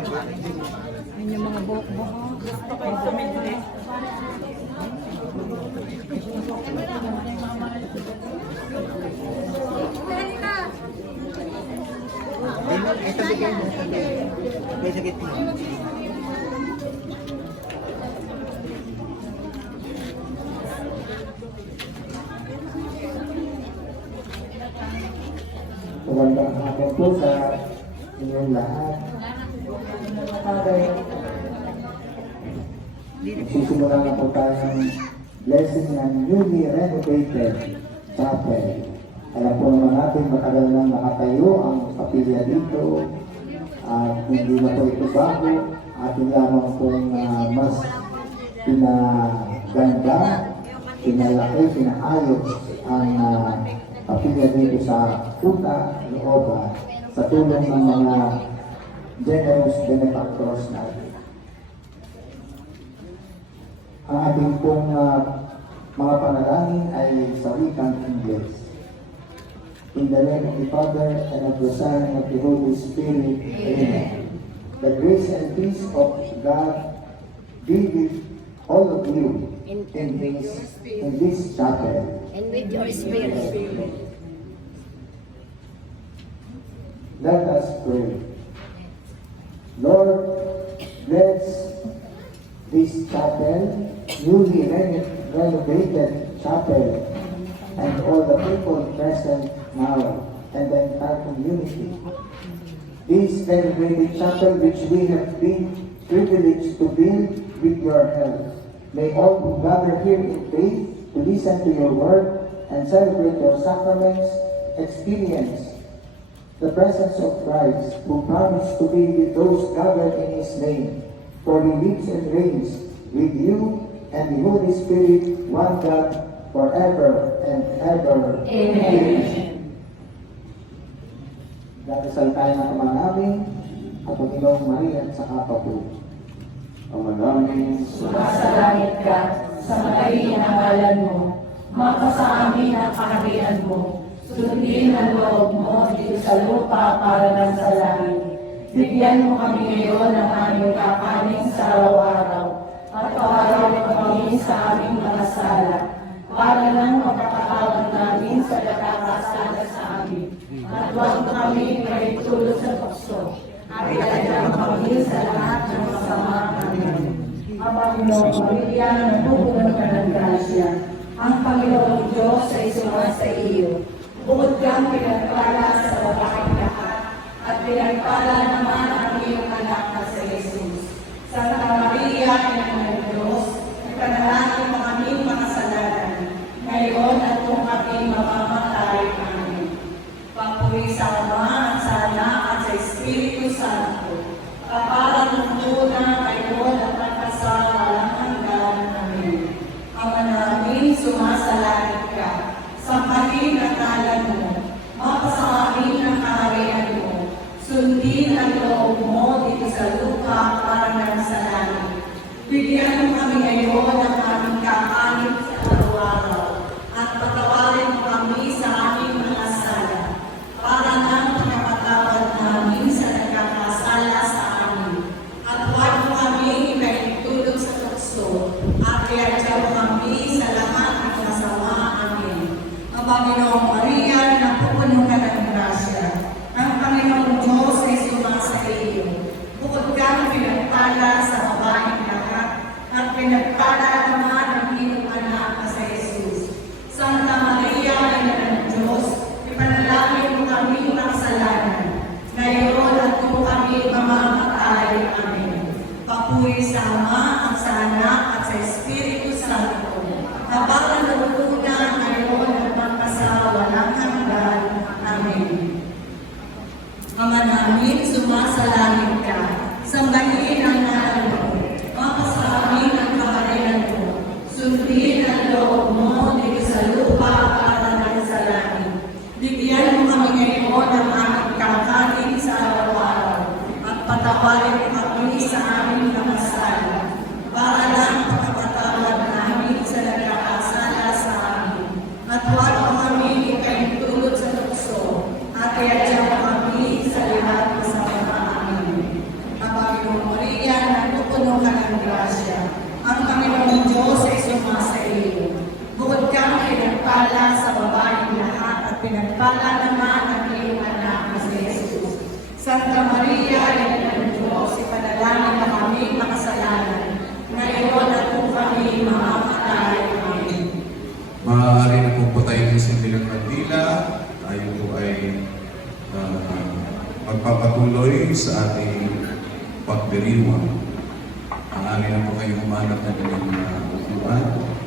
Yun yung mga buhok-buhok. Ito bigay mo. May sakit mo. Magandang hapon po sa inyong lahat. Sisimula na po tayo ng blessing ng newly renovated chapel. Alam po naman natin, matagal nang nakatayo ang kapilya dito at hindi na po ito bago. Atin lamang pong mas pinaganda, pinalaki, pinaayos ang kapilya dito sa Kuta, Looba sa tulong ng mga generous benefactors natin. Ang ating pong mga panalangin ay sa wikang Ingles. In the name of the Father, and of the Son, and of the Holy Spirit. Amen. The grace and peace of God be with all of you in this chapel. And with your spirit. Let us pray. Lord, bless this chapel, newly renovated chapel, and all the people present now, and the entire community. This renovated chapel which we have been privileged to build with your help. May all who gather here in faith to listen to your word and celebrate your sacraments experience the presence of Christ, who promised to be with those gathered in His name. For He lives and reigns with you and the Holy Spirit, one God, forever and ever. Amen. Dasal tayo ng Ama namin, at Panginoong Maria at sa Apo. Ama namin, Sumasalangit ka, sa magaling ang ngalan mo, mapasa amin ang kaharian mo, sundin ang loob mo dito sa lupa para ng sa langit. Bigyan mo kami ngayon ng aming kakanin sa araw-araw, at pagpapatawad kami sa aming mga sala, para lang mapapatawad namin sa nakakasala sa amin. At huwag kami maitulog sa tukso, at ilalagay kami sa lahat ng masama. Amen. Ang Panginoong Maria, napupunan ka ng grasya. Ang Panginoong Diyos ay sumasa iyo. Bukod kang pinagpala sa babaeng lahat, at pinagpala naman ang iyong anak na si Jesus. Santa Maria, Ina ng Diyos, ipanalangin mo kaming makasalanan, ngayon at kung kami mamamatay. Amen. Papuri sa Ama, at sa Anak, at sa Espiritu Santo, kaparang ng tuna, ngayon at magkasawalang hanggan. Amen. Ama namin, sumasalangit ka, sampahin ang ngalan mo, mapasa amin ang kaharian mo, sundin ang loob mo dito sa lupa para ng sa langit. Bigyan mo kami ngayon ng aming kakanin sa araw-araw, at patawarin mo kami sa aming mga sala, para nang pagkapatawad namin sa nagkakasala sa amin. At huwag mo kami maitulog sa tukso, at iadya mo kami sa lahat ng masama. Amen. Ang Panginoong Maria, napupuno ka ng grasya. Ang Panginoong Diyos ay sumasa iyo. Bukod kang pinagpala sa babaeng lahat, at pinagpala naman ang iyong anak na sa Jesus. Santa Maria, Ina ng Diyos, ipanalangin mo kami makasalanan, ngayon at kung kami mamamatay. Amen. Papuri sa Ama, at sa Anak, at sa Espiritu Santo, habang nanuuna ngayon at magkasawalang hanggan. Amen. Ama namin, sumasalangit ka, sambahin ang ngalan mo, mapasa amin ang kaharian mo, sundin ang loob mo dito sa lupa para ng sa langit. Bigyan mo kami ngayon ng aming kakanin sa araw-araw, at patawarin mo kami sa aming mga sala, para lang pagkapatawad namin sa nagkakasala sa amin. At huwag mo kami ikaintulot sa tukso, at iadya mo kami sa lahat ng masama. Amen. Ang pinagpala sa babaeng lahat at pinagpala naman ang iyong anak na si Jesus. Santa Maria, Ina ng Diyos, ipanalangin na kami makasalanan, ngayon at kung kami mamamatay. Amen. Maaari na pong patayin sa bilang kandila. Tayo po ay magpapatuloy sa ating pagdiriwang. Maaari na po kayong humanap ng inyong upuan.